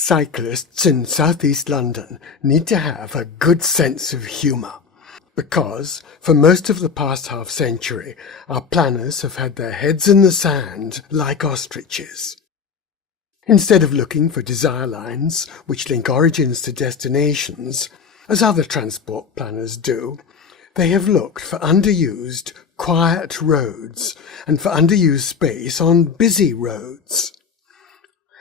Cyclists in southeast London need to have a good sense of humour, because for most of the past half-century our planners have had their heads in the sand like ostriches. Instead of looking for desire lines which link origins to destinations, as other transport planners do, they have looked for underused, quiet roads and for underused space on busy roads.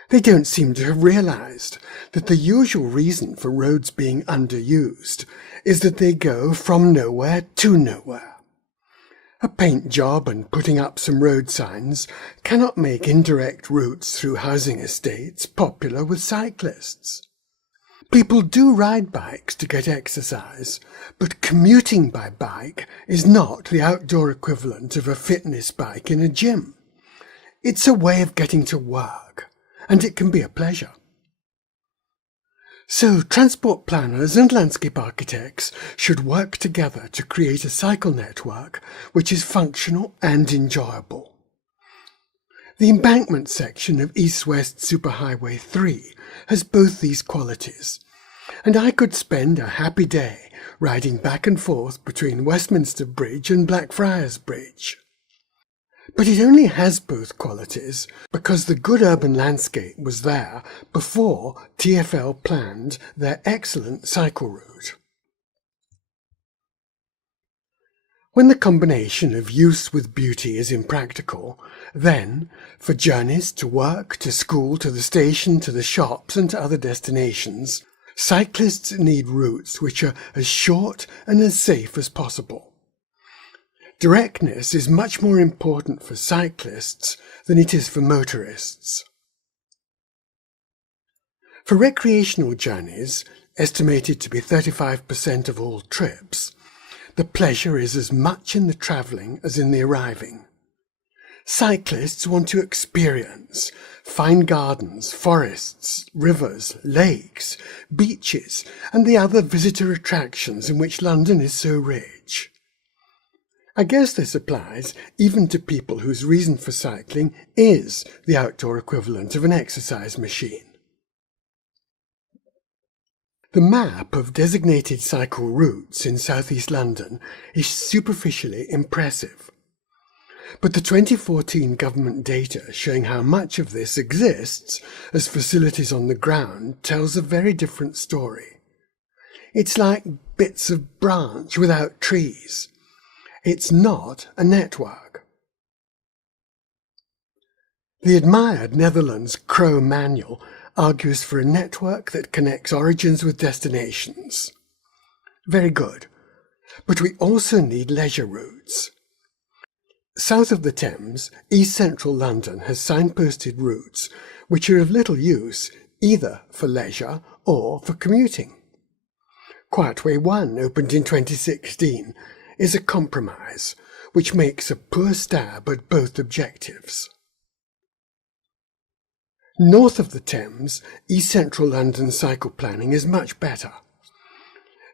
They don't seem to have realised that the usual reason for roads being underused is that they go from nowhere to nowhere. A paint job and putting up some road signs cannot make indirect routes through housing estates popular with cyclists. People do ride bikes to get exercise, but commuting by bike is not the outdoor equivalent of a fitness bike in a gym. It's a way of getting to work, and it can be a pleasure. So transport planners and landscape architects should work together to create a cycle network which is functional and enjoyable. The embankment section of East-West Superhighway 3 has both these qualities, and I could spend a happy day riding back and forth between Westminster Bridge and Blackfriars Bridge. But it only has both qualities because the good urban landscape was there before TfL planned their excellent cycle route. When the combination of use with beauty is impractical, then, for journeys to work, to school, to the station, to the shops and to other destinations, cyclists need routes which are as short and as safe as possible. Directness is much more important for cyclists than it is for motorists. For recreational journeys, estimated to be 35% of all trips, the pleasure is as much in the travelling as in the arriving. Cyclists want to experience fine gardens, forests, rivers, lakes, beaches, and the other visitor attractions in which London is so rich. I guess this applies even to people whose reason for cycling is the outdoor equivalent of an exercise machine. The map of designated cycle routes in southeast London is superficially impressive, but the 2014 government data showing how much of this exists as facilities on the ground tells a very different story. It's like bits of branch without trees. It's not a network. The admired Netherlands Crow Manual argues for a network that connects origins with destinations. Very good, but we also need leisure routes. South of the Thames, East Central London has signposted routes which are of little use either for leisure or for commuting. CYCLEWAY 1 opened in 2016 is a compromise which makes a poor stab at both objectives. North of the Thames, East Central London cycle planning is much better.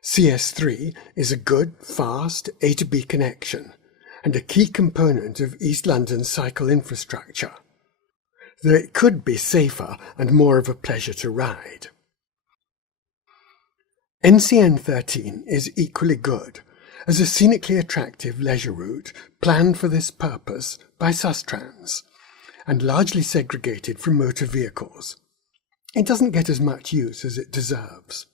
CS3 is a good, fast A to B connection and a key component of East London's cycle infrastructure, though it could be safer and more of a pleasure to ride. NCN 13 is equally good as a scenically attractive leisure route planned for this purpose by Sustrans and largely segregated from motor vehicles. It doesn't get as much use as it deserves.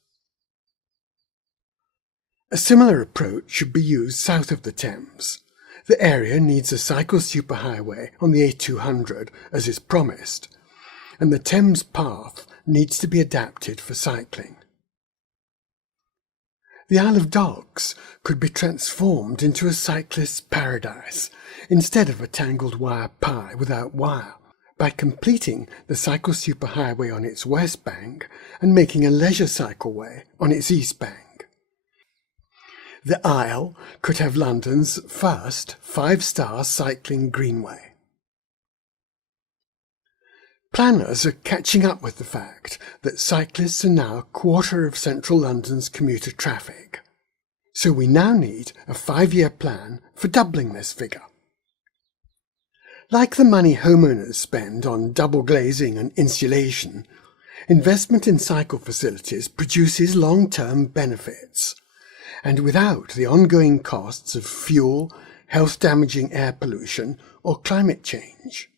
A similar approach should be used south of the Thames. The area needs a cycle superhighway on the A200 as is promised, and the Thames path needs to be adapted for cycling. The Isle of Dogs could be transformed into a cyclist's paradise instead of a tangled wire pie without wire by completing the cycle superhighway on its west bank and making a leisure cycleway on its east bank. The Isle could have London's first 5-star cycling greenway. Planners are catching up with the fact that cyclists are now a quarter of central London's commuter traffic, so we now need a 5-year plan for doubling this figure. Like the money homeowners spend on double glazing and insulation, Investment in cycle facilities produces long-term benefits, and without the ongoing costs of fuel, health-damaging air pollution, or climate change.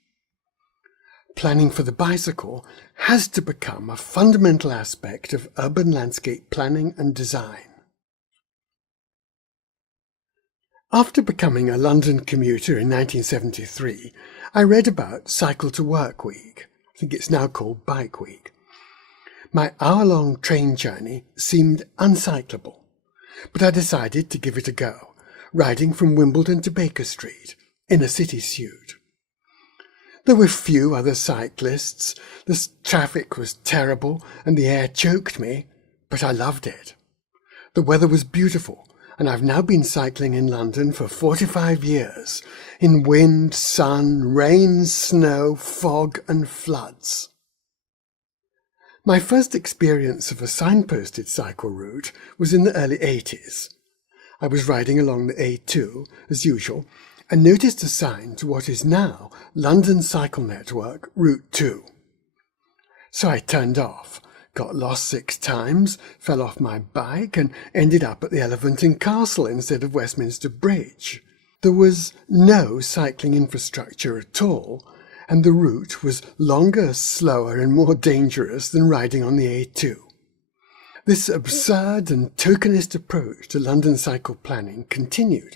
Planning for the bicycle has to become a fundamental aspect of urban landscape planning and design. After becoming a London commuter in 1973, I read about Cycle to Work Week. I think it's now called Bike Week. My hour-long train journey seemed uncyclable, but I decided to give it a go, riding from Wimbledon to Baker Street in a city suit. There were few other cyclists, the traffic was terrible and the air choked me, but I loved it. The weather was beautiful, and I've now been cycling in London for 45 years, in wind, sun, rain, snow, fog and floods. My first experience of a signposted cycle route was in the early 80s. I was riding along the A2, as usual, and noticed a sign to what is now London Cycle Network Route 2. So I turned off, got lost 6 times, fell off my bike and ended up at the Elephant and Castle instead of Westminster Bridge. There was no cycling infrastructure at all, and the route was longer, slower and more dangerous than riding on the A2. This absurd and tokenist approach to London cycle planning continued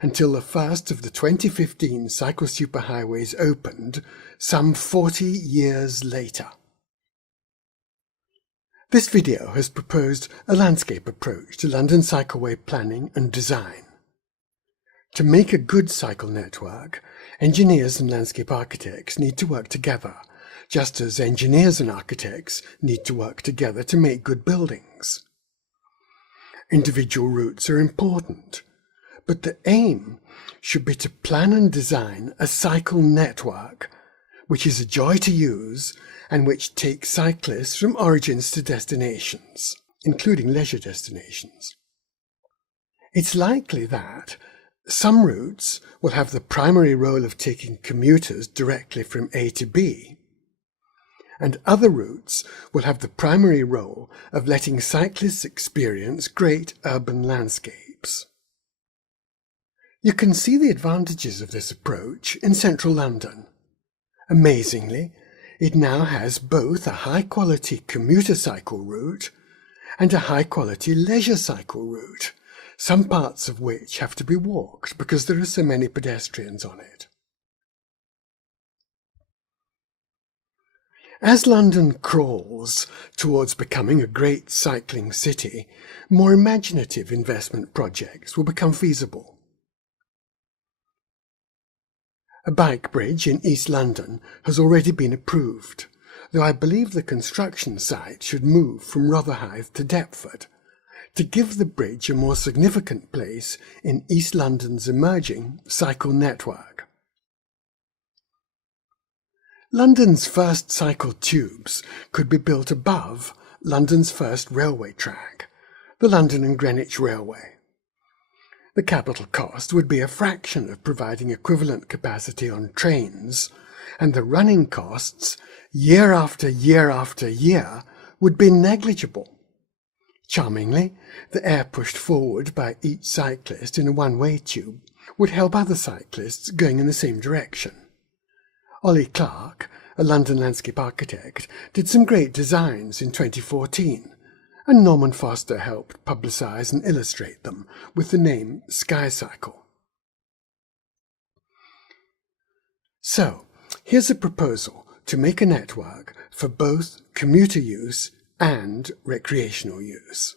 until the first of the 2015 cycle superhighways opened some 40 years later. This video has proposed a landscape approach to London cycleway planning and design. To make a good cycle network, engineers and landscape architects need to work together, just as engineers and architects need to work together to make good buildings. Individual routes are important, but the aim should be to plan and design a cycle network which is a joy to use and which takes cyclists from origins to destinations, including leisure destinations. It's likely that some routes will have the primary role of taking commuters directly from A to B, and other routes will have the primary role of letting cyclists experience great urban landscapes. You can see the advantages of this approach in central London. Amazingly, it now has both a high-quality commuter cycle route and a high-quality leisure cycle route, some parts of which have to be walked because there are so many pedestrians on it. As London crawls towards becoming a great cycling city, more imaginative investment projects will become feasible. A bike bridge in East London has already been approved, though I believe the construction site should move from Rotherhithe to Deptford to give the bridge a more significant place in East London's emerging cycle network. London's first cycle tubes could be built above London's first railway track, the London and Greenwich Railway. The capital cost would be a fraction of providing equivalent capacity on trains, and the running costs, year after year after year, would be negligible. Charmingly, the air pushed forward by each cyclist in a one-way tube would help other cyclists going in the same direction. Ollie Clark, a London landscape architect, did some great designs in 2014, and Norman Foster helped publicise and illustrate them with the name SkyCycle. So, here's a proposal to make a network for both commuter use and recreational use.